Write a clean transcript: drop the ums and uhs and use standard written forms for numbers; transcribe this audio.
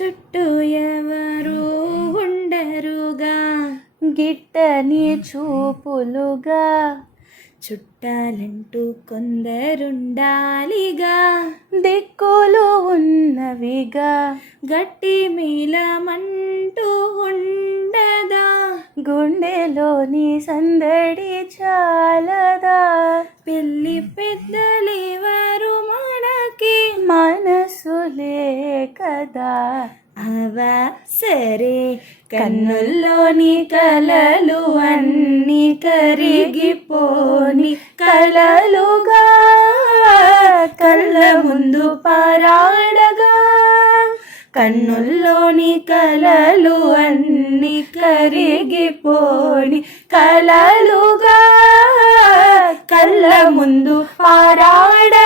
చుట్టూ ఎవరు ఉండరుగా, గిట్టని చూపులుగా చుట్టాలంటూ కొందరుండాలిగా, దిక్కులు ఉన్నవిగా గట్టి మీలమంటూ ఉండదా, గుండెలోని సందడి చాలదా, పెళ్ళి పెద్దలెవరు మనకి మనసులే కదా అవా సరే, కన్నుల్లోని కలలు అన్ని కరిగిపోని కలలుగా, కళ్ళ ముందు పారాడగా, కన్నుల్లోని కలలు అన్ని కరిగిపోని కలలుగా, కళ్ళ ముందు పారాడగా.